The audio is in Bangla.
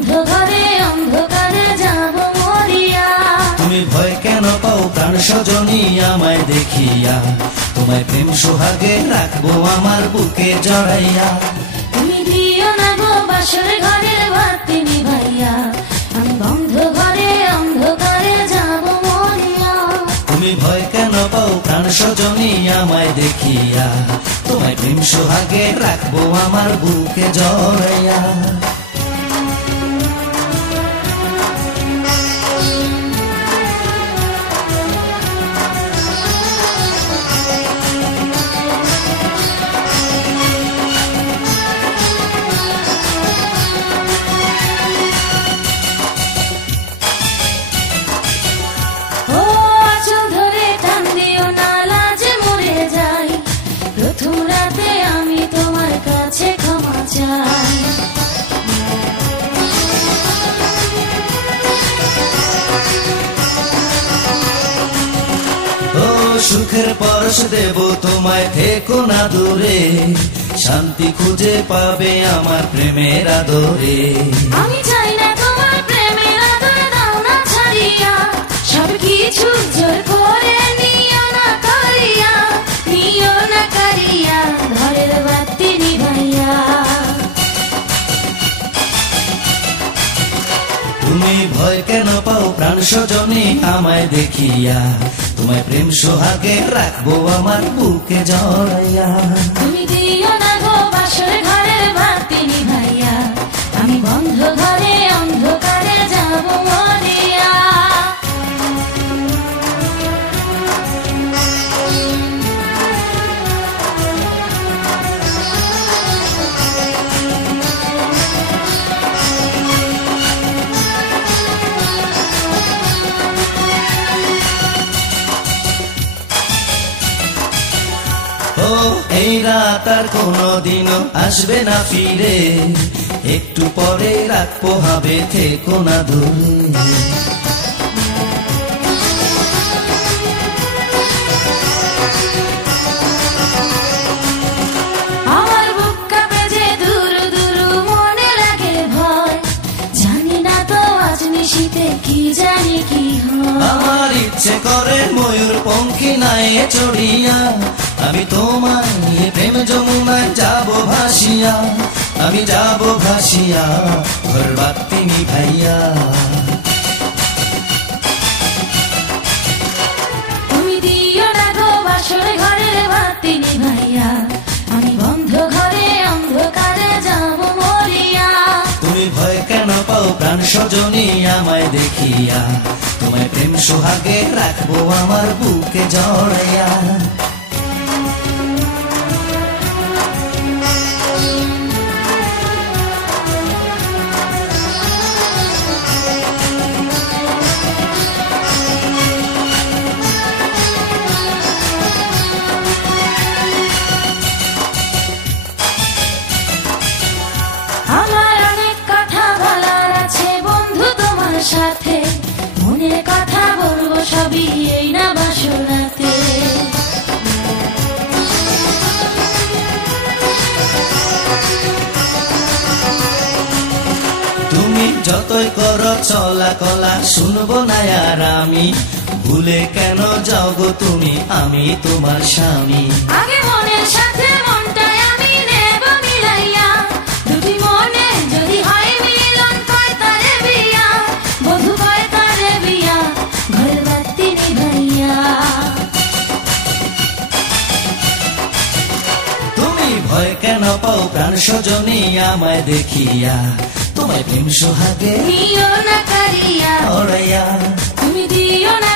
বন্ধ ঘরে অন্ধকারে যাব মরিয়া। তুমি ভয় কেন পাও প্রাণ সজনী আমায় দেখিয়া, তোমায় প্রেম সোহাগে রাখবো আমার বুকে জড়াইয়া। তুমি দিও না গো বাসর ঘরের বাতি নিভাইয়া, আমি বন্ধ ঘরে অন্ধকারে যাব মরিয়া। তুমি ভয় কেন পাও প্রাণ সজনী আমায় দেখিয়া, তোমায় প্রেম সোহাগে রাখবো আমার বুকে জড়াইয়া। সুখের পরশ দেব তোমায়, থেকো না দূরে, শান্তি খুঁজে পাবে আমার প্রেমের আদরে। আমি চাই না তোমার প্রেমের আদর, দাও না ছাড়িয়া, সব কিছু জোর করে নিও না করিয়া, নিও না করিয়া ঘরের বাতি নিভাইয়া। তুমি ভয় কেন পাও প্রাণ সজনী আমায় দেখিয়া, তোমায় প্রেম সোহাগে রাখবো আমার বুকে জড়াইয়া। তুমি দিও না গো বাসর ঘরের বাতি নিভাইয়া, আমি বন্ধ ঘরে অন্ধকারে যাব মরিয়া। এই রাত আর কোনদিনও আসবে না ফিরে, একটু পরে রাত পোহাবে, থেকো না দূরে। আমার বুক কাঁপে যে দূর দূর, মনে লাগে ভয়, জানি না তো আজ নিশীতে কি জানি কি হয়। আমার ইচ্ছে করে ময়ূর পঙ্খী নায়ে চড়িয়া, আমি তোমায় নিয়ে প্রেম যমুনায় যাব ভাসিয়া, আমি যাব ভাসিয়া ঘর বাতি নিভাইয়া। তুমি দিও না গো বাসর ঘরের বাতি নিভাইয়া, আমি বন্ধ ঘরে অন্ধকারে যাব মরিয়া। তুমি ভয় কেন পাও প্রাণ সজনী আমায় দেখিয়া, তোমায় প্রেম সোহাগে রাখবো আমার বুকে জড়াইয়া। আমার অনেক কথা বলার আছে বন্ধু তোমার সাথে, মনের কথা বলবো সবই এই না বাসরাতে। তুমি যতই করো চলা কলা শুনবো না আর আমি, ভুলে কেন যাও গো তুমি, আমি তোমার স্বামী। আগে মনের সাথে মনটাই আমি নেব মিলাইয়া, দুটি মনে যদি হয় মিলন কয় তারে বিয়া, বধু কয় তারে বিয়া, ঘর বাতি নিভাইয়া। তুমি ভয় কেন পাও প্রাণ সজনী আমায় দেখিয়া, তোমায় প্রেম সোহাগে নিও না করিয়া, জড়াইয়া। তুমি দিও না